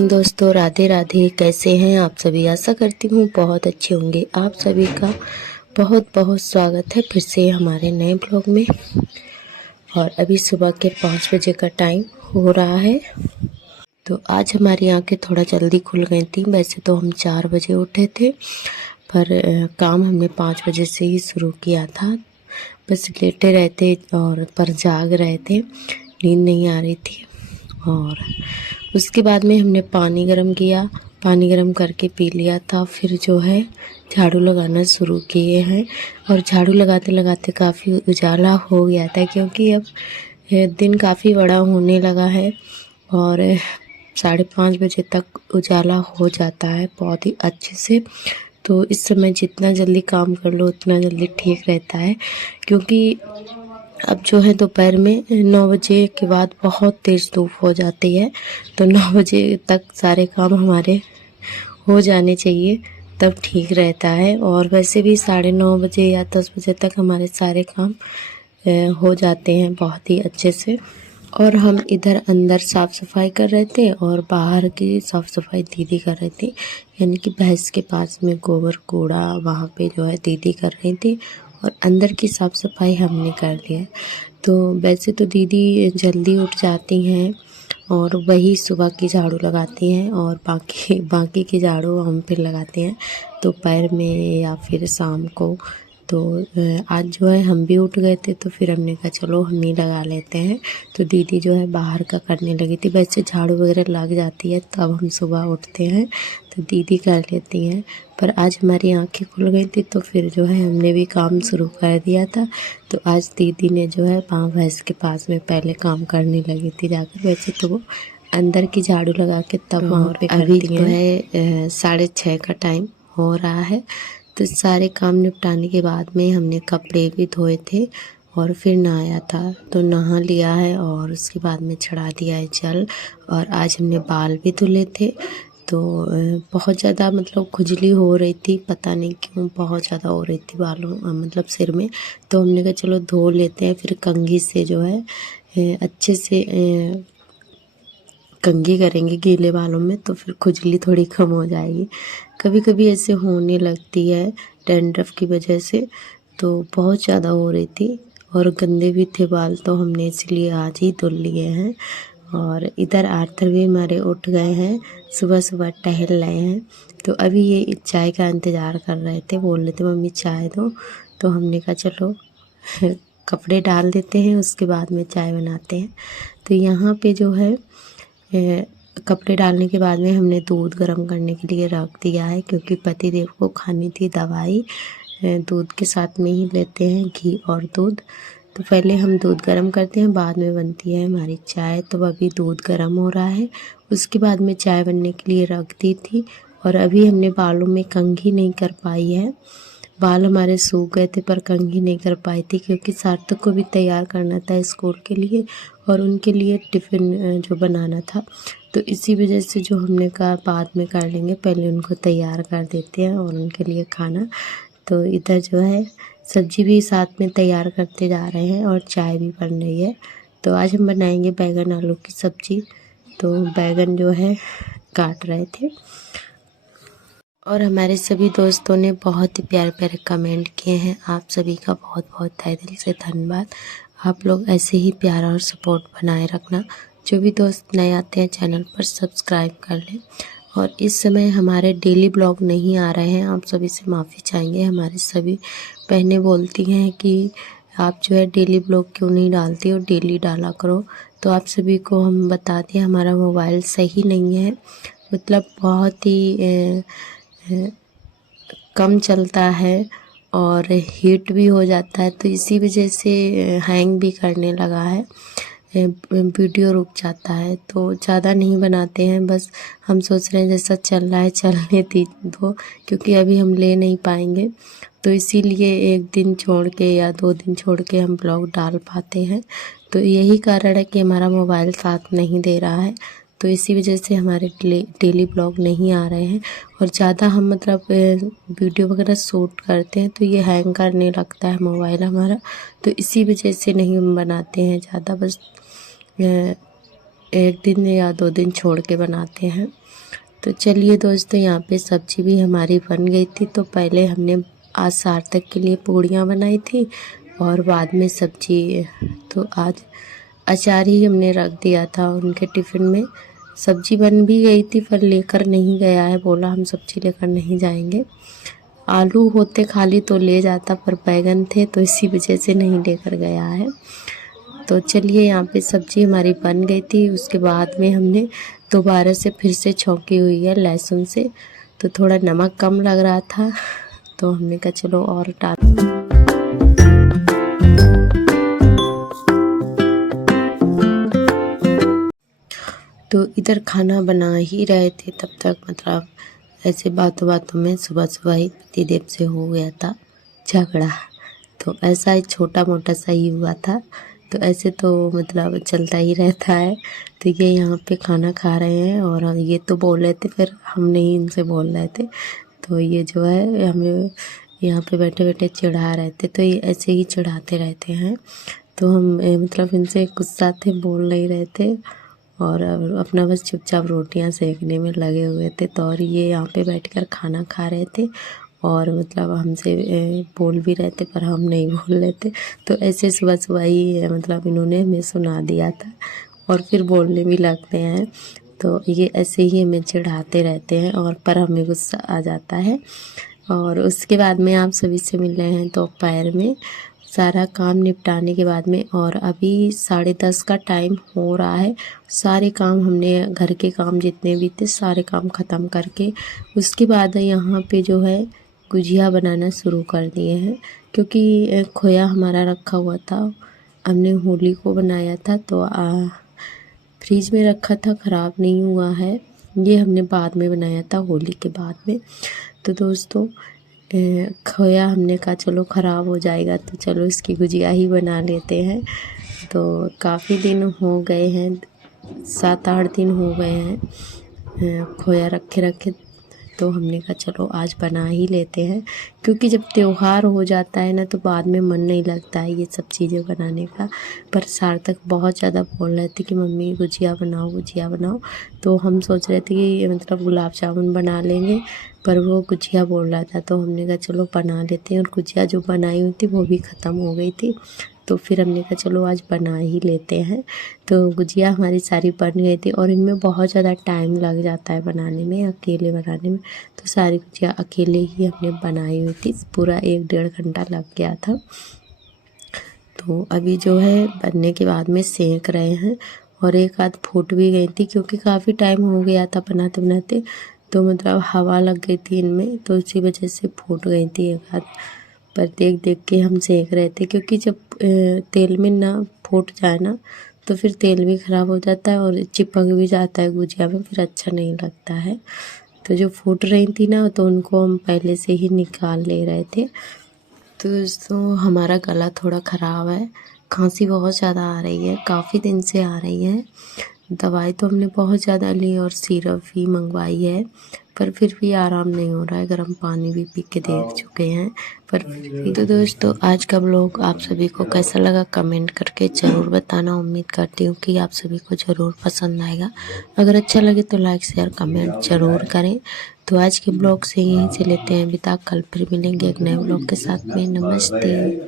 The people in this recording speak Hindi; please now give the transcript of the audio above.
मॉर्निंग दोस्तों, राधे राधे। कैसे हैं आप सभी? आशा करती हूँ बहुत अच्छे होंगे। आप सभी का बहुत बहुत स्वागत है फिर से हमारे नए ब्लॉग में। और अभी सुबह के 5 बजे का टाइम हो रहा है। तो आज हमारी आंखें थोड़ा जल्दी खुल गई थी। वैसे तो हम 4 बजे उठे थे, पर काम हमने 5 बजे से ही शुरू किया था। बस लेटे रहते और पर जाग रहे थे, नींद नहीं आ रही थी। और उसके बाद में हमने पानी गर्म किया, पानी गर्म करके पी लिया था। फिर जो है झाड़ू लगाना शुरू किए हैं। और झाड़ू लगाते लगाते काफ़ी उजाला हो गया था, क्योंकि अब दिन काफ़ी बड़ा होने लगा है और 5:30 बजे तक उजाला हो जाता है बहुत ही अच्छे से। तो इस समय जितना जल्दी काम कर लो उतना जल्दी ठीक रहता है, क्योंकि अब जो है दोपहर में 9 बजे के बाद बहुत तेज़ धूप हो जाती है। तो 9 बजे तक सारे काम हमारे हो जाने चाहिए, तब ठीक रहता है। और वैसे भी 9:30 बजे या 10 बजे तक हमारे सारे काम हो जाते हैं बहुत ही अच्छे से। और हम इधर अंदर साफ़ सफाई कर रहे थे और बाहर की साफ़ सफाई दीदी कर रही थी, यानी कि भैंस के पास में गोबर कूड़ा वहाँ पे जो है दीदी कर रही थी और अंदर की साफ़ सफाई हमने कर ली है। तो वैसे तो दीदी जल्दी उठ जाती हैं और वही सुबह की झाड़ू लगाती हैं और बाकी की झाड़ू हम फिर लगाते हैं दोपहर में या फिर शाम को। तो आज जो है हम भी उठ गए थे, तो फिर हमने कहा चलो हम ही लगा लेते हैं। तो दीदी जो है बाहर का करने लगी थी। वैसे झाड़ू वगैरह लग जाती है तब हम सुबह उठते हैं, तो दीदी कर लेती हैं। पर आज हमारी आंखें खुल गई थी, तो फिर जो है हमने भी काम शुरू कर दिया था। तो आज दीदी ने जो है भैंस के पास में पहले काम करने लगी थी जाकर। वैसे तो वो अंदर की झाड़ू लगा के तब वहाँ पे करती हैं। अभी जो है 6:30 का टाइम हो रहा है। तो सारे काम निपटाने के बाद में हमने कपड़े भी धोए थे और फिर नहाया था, तो नहा लिया है और उसके बाद में चढ़ा दिया है जल। और आज हमने बाल भी धुले थे। तो बहुत ज़्यादा मतलब खुजली हो रही थी, पता नहीं क्यों बहुत ज़्यादा हो रही थी बालों मतलब सिर में। तो हमने कहा चलो धो लेते हैं, फिर कंघी से जो है अच्छे से कंघी करेंगे गीले बालों में, तो फिर खुजली थोड़ी कम हो जाएगी। कभी कभी ऐसे होने लगती है डैंड्रफ की वजह से, तो बहुत ज़्यादा हो रही थी और गंदे भी थे बाल, तो हमने इसलिए आज ही धुल लिए हैं। और इधर आर्थर भी हमारे उठ गए हैं, सुबह सुबह टहल रहे हैं। तो अभी ये चाय का इंतज़ार कर रहे थे, बोल रहे थे मम्मी चाय दो। तो हमने कहा चलो कपड़े डाल देते हैं, उसके बाद में चाय बनाते हैं। तो यहाँ पे जो है कपड़े डालने के बाद में हमने दूध गर्म करने के लिए रख दिया है, क्योंकि पतिदेव को खानी थी दवाई। दूध के साथ में ही लेते हैं घी और दूध। तो पहले हम दूध गर्म करते हैं, बाद में बनती है हमारी चाय। तो अभी दूध गर्म हो रहा है, उसके बाद में चाय बनने के लिए रख दी थी। और अभी हमने बालों में कंघी नहीं कर पाई है, बाल हमारे सूख गए थे पर कंघी नहीं कर पाई थी, क्योंकि सार्थक को भी तैयार करना था स्कूल के लिए और उनके लिए टिफ़िन जो बनाना था। तो इसी वजह से जो हमने कहा बाद में कर लेंगे, पहले उनको तैयार कर देते हैं और उनके लिए खाना। तो इधर जो है सब्जी भी साथ में तैयार करते जा रहे हैं और चाय भी बन रही है। तो आज हम बनाएंगे बैगन आलू की सब्ज़ी। तो बैगन जो है काट रहे थे। और हमारे सभी दोस्तों ने बहुत ही प्यारे प्यारे कमेंट किए हैं। आप सभी का बहुत बहुत तहे दिल से धन्यवाद। आप लोग ऐसे ही प्यार और सपोर्ट बनाए रखना। जो भी दोस्त नए आते हैं चैनल पर सब्सक्राइब कर लें। और इस समय हमारे डेली ब्लॉग नहीं आ रहे हैं, आप सभी से माफ़ी चाहेंगे। हमारे सभी बहनें बोलती हैं कि आप जो है डेली ब्लॉग क्यों नहीं डालती और डेली डाला करो। तो आप सभी को हम बता दें, हमारा मोबाइल सही नहीं है, मतलब बहुत ही कम चलता है और हीट भी हो जाता है। तो इसी वजह से हैंग भी करने लगा है, वीडियो रुक जाता है। तो ज़्यादा नहीं बनाते हैं, बस हम सोच रहे हैं जैसा चल रहा है चलने दो, क्योंकि अभी हम ले नहीं पाएंगे। तो इसीलिए 1 दिन छोड़ के या 2 दिन छोड़ के हम ब्लॉग डाल पाते हैं। तो यही कारण है कि हमारा मोबाइल साथ नहीं दे रहा है। तो इसी वजह से हमारे डेली ब्लॉग नहीं आ रहे हैं। और ज़्यादा हम मतलब वीडियो वगैरह शूट करते हैं तो ये हैंग करने लगता है मोबाइल हमारा। तो इसी वजह से नहीं हम बनाते हैं ज़्यादा, बस 1 दिन या 2 दिन छोड़ के बनाते हैं। तो चलिए दोस्तों, यहाँ पे सब्जी भी हमारी बन गई थी। तो पहले हमने आज सार्थक के लिए पूड़ियाँ बनाई थी और बाद में सब्जी। तो आज अचार ही हमने रख दिया था उनके टिफ़िन में। सब्जी बन भी गई थी पर लेकर नहीं गया है, बोला हम सब्जी लेकर नहीं जाएंगे। आलू होते खाली तो ले जाता, पर बैगन थे तो इसी वजह से नहीं लेकर गया है। तो चलिए, यहाँ पे सब्जी हमारी बन गई थी। उसके बाद में हमने दोबारा से फिर से छौंकी हुई है लहसुन से। तो थोड़ा नमक कम लग रहा था तो हमने कहा चलो और डाल। तो इधर खाना बना ही रहे थे तब तक मतलब ऐसे बातों बातों में सुबह सुबह ही पतिदेव से हो गया था झगड़ा। तो ऐसा ही छोटा मोटा सा ही हुआ था। तो ऐसे तो मतलब चलता ही रहता है। तो ये यहाँ पे खाना खा रहे हैं और ये तो बोल रहे थे, फिर हम नहीं इनसे बोल रहे थे। तो ये जो है हमें यहाँ पे बैठे बैठे चिढ़ा रहे थे। तो ये ऐसे ही चिढ़ाते रहते हैं। तो हम मतलब इनसे गुस्सा थे, बोल नहीं रहे थे और अपना बस चुपचाप रोटियां सेकने में लगे हुए थे। तो और ये यहाँ पे बैठकर खाना खा रहे थे और मतलब हमसे बोल भी रहे थे पर हम नहीं बोल रहे थे। तो ऐसे सुबह सुबह ही मतलब इन्होंने हमें सुना दिया था और फिर बोलने भी लगते हैं। तो ये ऐसे ही हमें चिढ़ाते रहते हैं और पर हमें गुस्सा आ जाता है। और उसके बाद में आप सभी से मिल रहे हैं दोपहर में सारा काम निपटाने के बाद में। और अभी 10:30 का टाइम हो रहा है। सारे काम हमने घर के काम जितने भी थे सारे काम ख़त्म करके उसके बाद यहाँ पे जो है गुजिया बनाना शुरू कर दिए हैं। क्योंकि खोया हमारा रखा हुआ था, हमने होली को बनाया था तो फ्रिज में रखा था, ख़राब नहीं हुआ है। ये हमने बाद में बनाया था होली के बाद में। तो दोस्तों खोया हमने कहा चलो ख़राब हो जाएगा तो चलो इसकी गुजिया ही बना लेते हैं। तो काफ़ी दिन हो गए हैं, 7-8 दिन हो गए हैं खोया रखे रखे। तो हमने कहा चलो आज बना ही लेते हैं। क्योंकि जब त्योहार हो जाता है ना तो बाद में मन नहीं लगता है ये सब चीज़ें बनाने का। पर सार्थक बहुत ज़्यादा बोल रहे थे कि मम्मी गुजिया बनाओ गुजिया बनाओ। तो हम सोच रहे थे कि मतलब गुलाब जामुन बना लेंगे, पर वो गुजिया बोल रहा था। तो हमने कहा चलो बना लेते हैं। और गुजिया जो बनाई हुई थी वो भी ख़त्म हो गई थी। तो फिर हमने कहा चलो आज बना ही लेते हैं। तो गुजिया हमारी सारी बन गई थी और इनमें बहुत ज़्यादा टाइम लग जाता है बनाने में, अकेले बनाने में। तो सारी गुजिया अकेले ही हमने बनाई हुई थी, पूरा 1-1.5 घंटा लग गया था। तो अभी जो है बनने के बाद में सेंक रहे हैं और एक आध फूट भी गई थी क्योंकि काफ़ी टाइम हो गया था बनाते बनाते। तो मतलब हवा लग गई थी इनमें तो इसी वजह से फूट गई थी एक आध। पर देख देख के हम सेक रहे थे क्योंकि जब तेल में ना फूट जाए ना तो फिर तेल भी ख़राब हो जाता है और चिपक भी जाता है गुजिया में, फिर अच्छा नहीं लगता है। तो जो फूट रही थी ना तो उनको हम पहले से ही निकाल ले रहे थे। तो दोस्तों हमारा गला थोड़ा ख़राब है, खांसी बहुत ज़्यादा आ रही है, काफ़ी दिन से आ रही है। दवाई तो हमने बहुत ज़्यादा ली और सिरप भी मंगवाई है पर फिर भी आराम नहीं हो रहा है। गर्म पानी भी पी के देख चुके हैं पर फिर भी। तो दोस्तों आज का व्लॉग आप सभी को कैसा लगा कमेंट करके ज़रूर बताना। उम्मीद करती हूँ कि आप सभी को ज़रूर पसंद आएगा। अगर अच्छा लगे तो लाइक शेयर कमेंट ज़रूर करें। तो आज के ब्लॉग से यहीं से लेते हैं विदा। कल फिर मिलेंगे एक नए ब्लॉग के साथ में। नमस्ते।